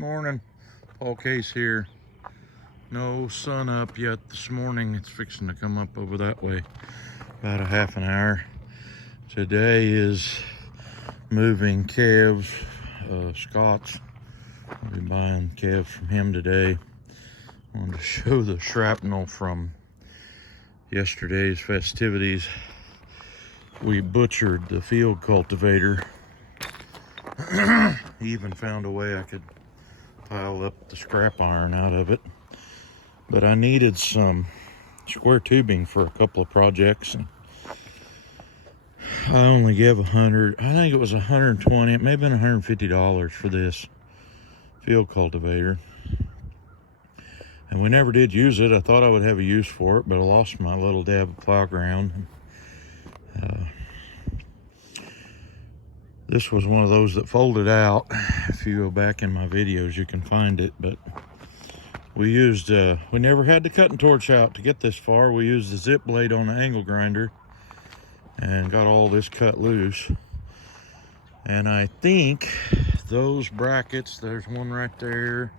Morning, Paul Case here. No sun up yet this morning. It's fixing to come up over that way about a half an hour. Today is moving calves. Scott's, I'll be buying calves from him today. I wanted to show the shrapnel from yesterday's festivities. We butchered the field cultivator. He even found a way I could pile up the scrap iron out of it, but I needed some square tubing for a couple of projects, and I only gave I think it was 120, it may have been $150 for this field cultivator, and we never did use it. I thought I would have a use for it, but I lost my little dab of plow ground. This was one of those that folded out. If you go back in my videos, you can find it. But we used, we never had the cutting torch out to get this far. We used the zip blade on the angle grinder and got all this cut loose. And I think those brackets, there's one right there,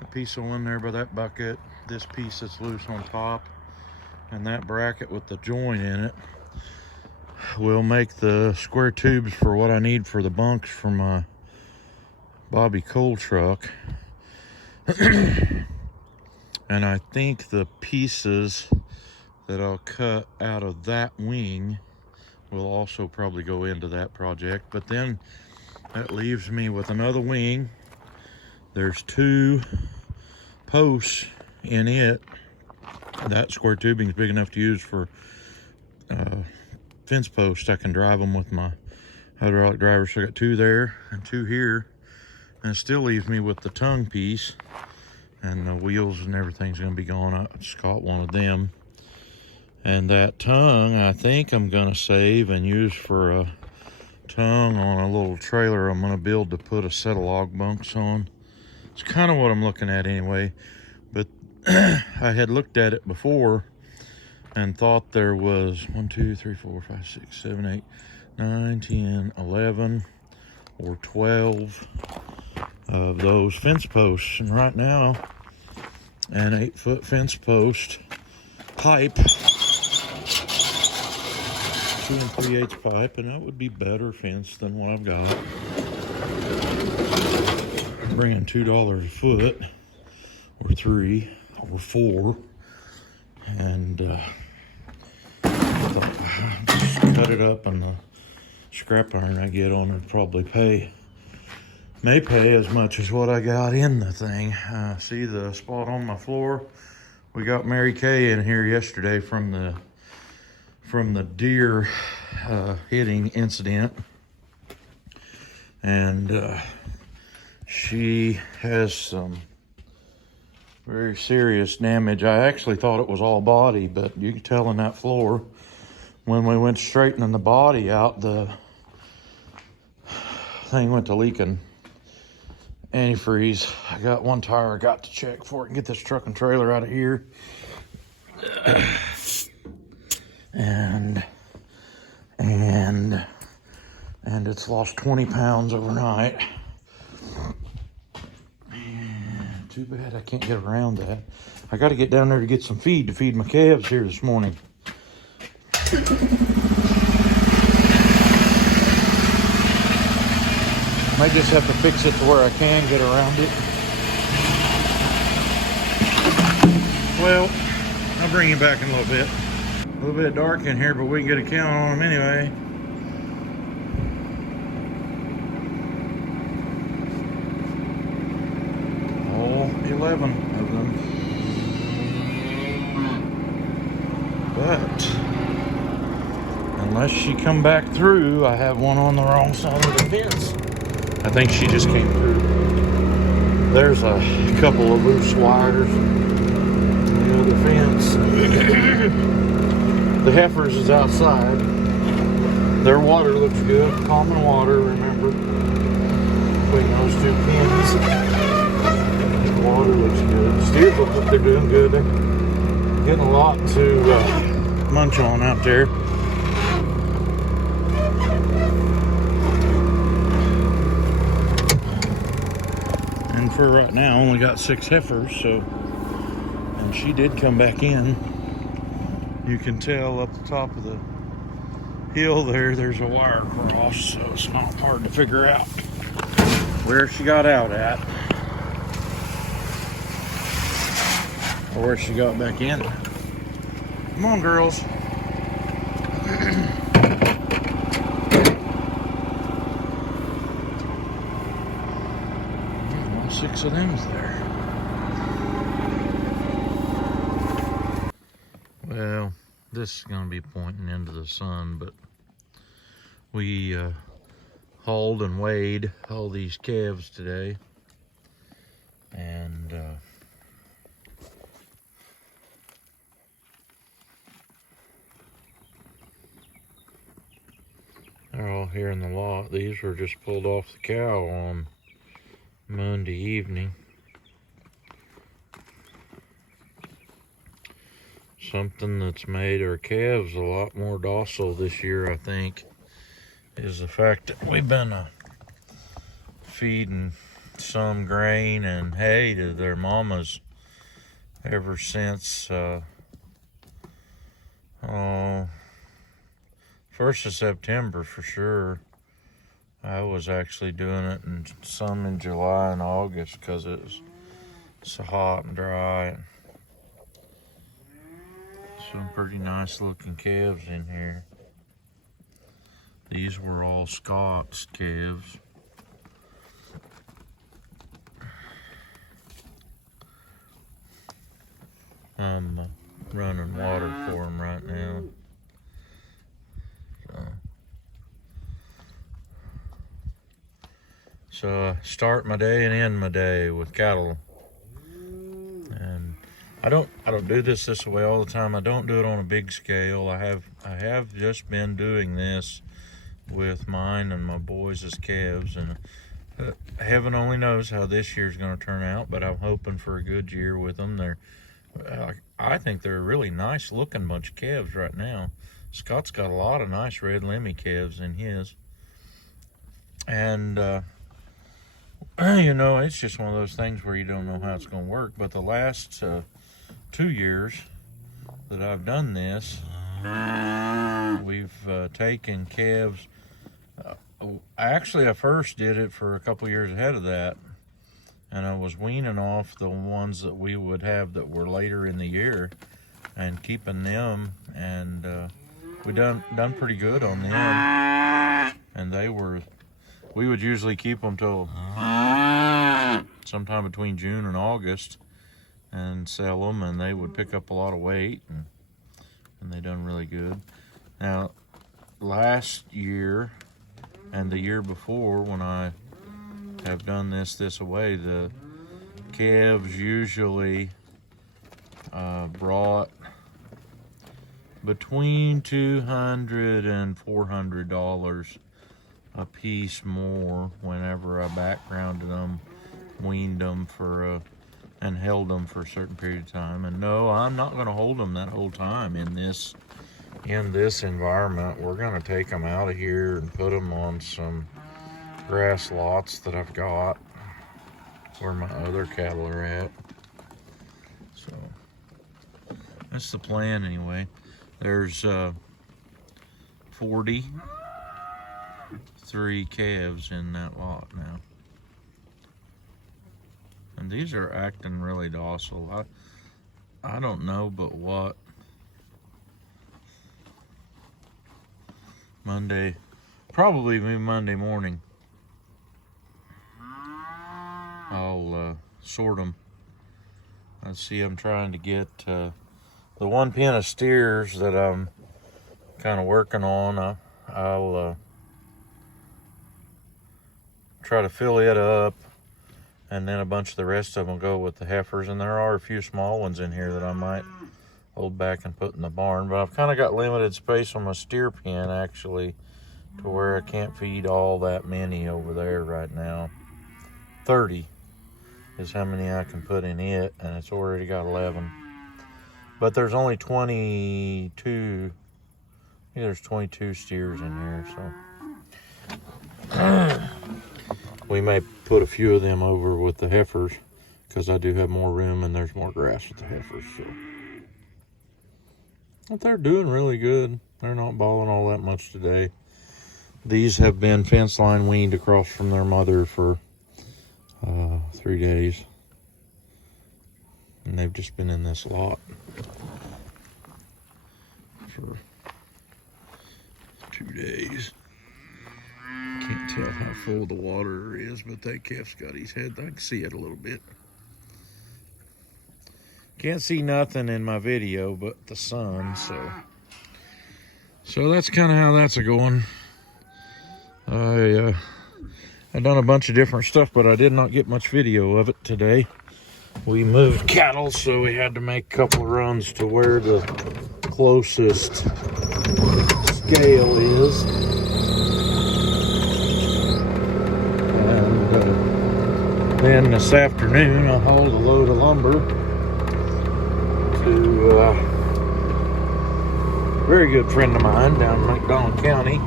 a piece of one there by that bucket, this piece that's loose on top, and that bracket with the joint in it will make the square tubes for what I need for the bunks for my Bobby Cole truck. And I think the pieces that I'll cut out of that wing will also probably go into that project. But then that leaves me with another wing. There's two posts in it. That square tubing is big enough to use for fence posts. I can drive them with my hydraulic driver. So I got two there and two here, and it still leaves me with the tongue piece, and the wheels and everything's going to be gone. I just caught one of them, and that tongue I think I'm going to save and use for a tongue on a little trailer I'm going to build to put a set of log bunks on. It's kind of what I'm looking at anyway, but I had looked at it before and thought there was 1, 2, 3, 4, 5, 6, 7, 8, 9, 10, 11, or 12 of those fence posts. And right now, an 8-foot fence post pipe, 2 3/8 pipe, and that would be better fence than what I've got. I'm bringing $2 a foot, or 3, or 4, and just cut it up, and the scrap iron I get on it probably may pay as much as what I got in the thing. See the spot on my floor? We got Mary Kay in here yesterday from the deer hitting incident, and she has some very serious damage. I actually thought it was all body, but you can tell in that floor, when we went straightening the body out, the thing went to leaking antifreeze. I got one tire I got to check before I can get this truck and trailer out of here. And it's lost 20 pounds overnight. Too bad I can't get around that. I got to get down there to get some feed to feed my calves here this morning. Might just have to fix it to where I can get around it. Well, I'll bring you back in a little bit. A little bit dark in here, but we can get a count on them anyway. All 11 of them. But unless she come back through, I have one on the wrong side of the fence. I think she just came through. There's a couple of loose wires in the other fence. The heifers is outside. Their water looks good. Common water, remember. Between those two pins. The water looks good. Steers look like they're doing good. They're getting a lot to munch on out there. And for right now, only got 6 heifers, so, and she did come back in. You can tell up the top of the hill there's a wire cross, so it's not hard to figure out where she got out at, or where she got back in. Come on, girls. All 6 of them's there. Well, this is going to be pointing into the sun, but we hauled and weighed all these calves today, and they're all here in the lot. These were just pulled off the cow on Monday evening. Something that's made our calves a lot more docile this year, I think, is the fact that we've been feeding some grain and hay to their mamas ever since 1st of September for sure. I was actually doing it and some in July and August because it was so hot and dry. Some pretty nice looking calves in here. These were all Scott's calves. I'm running water for them right now. So I start my day and end my day with cattle. And I don't do this way all the time. I don't do it on a big scale. I have just been doing this with mine and my boys as calves, and heaven only knows how this year's going to turn out, but I'm hoping for a good year with them. I think they're a really nice looking bunch of calves right now. Scott's got a lot of nice red Lemmy calves in his, and you know, it's just one of those things where you don't know how it's going to work. But the last 2 years that I've done this, we've taken calves. Actually, I first did it for a couple years ahead of that, and I was weaning off the ones that we would have that were later in the year and keeping them, and we done pretty good on them. And we would usually keep them till sometime between June and August and sell them, and they would pick up a lot of weight, and they done really good. Now, last year and the year before, when I have done this away, the calves usually brought between $200 and $400 a piece more whenever I backgrounded them, weaned them and held them for a certain period of time. And no, I'm not going to hold them that whole time in this environment. We're going to take them out of here and put them on some grass lots that I've got where my other cattle are at. So that's the plan anyway. There's 43 calves in that lot now, and these are acting really docile. I don't know, but what probably Monday morning, I'll sort them. Let's see, I'm trying to get the one pen of steers that I'm kind of working on. I'll try to fill it up, and then a bunch of the rest of them will go with the heifers. And there are a few small ones in here that I might hold back and put in the barn, but I've kind of got limited space on my steer pen actually, to where I can't feed all that many over there right now. 30 is how many I can put in it, and it's already got 11. But there's only 22. Yeah, there's 22 steers in here, so we may put a few of them over with the heifers because I do have more room and there's more grass with the heifers. So, but they're doing really good. They're not bawling all that much today. These have been fence line weaned across from their mother for 3 days. And they've just been in this lot for 2 days. Can't tell how full the water is, but that calf's got his head. I can see it a little bit. Can't see nothing in my video but the sun, so that's kind of how that's going. I done a bunch of different stuff, but I did not get much video of it today. We moved cattle, so we had to make a couple of runs to where the closest scale is. And then this afternoon, I hauled a load of lumber to a very good friend of mine down in McDonald County.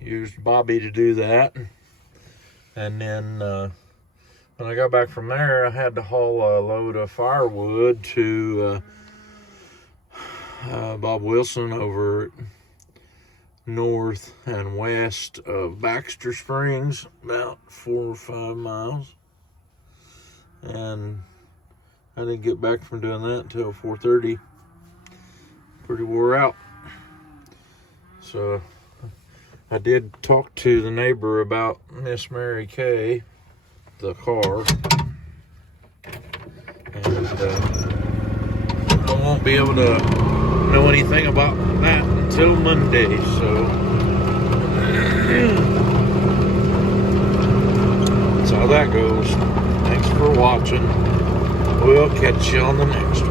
Used Bobby to do that. And then when I got back from there, I had to haul a load of firewood to Bob Wilson over north and west of Baxter Springs, about 4 or 5 miles. And I didn't get back from doing that until 4:30. Pretty wore out. So I did talk to the neighbor about Miss Mary Kay, the car, and I won't be able to know anything about that until Monday, so that's how that goes. Thanks for watching. We'll catch you on the next one.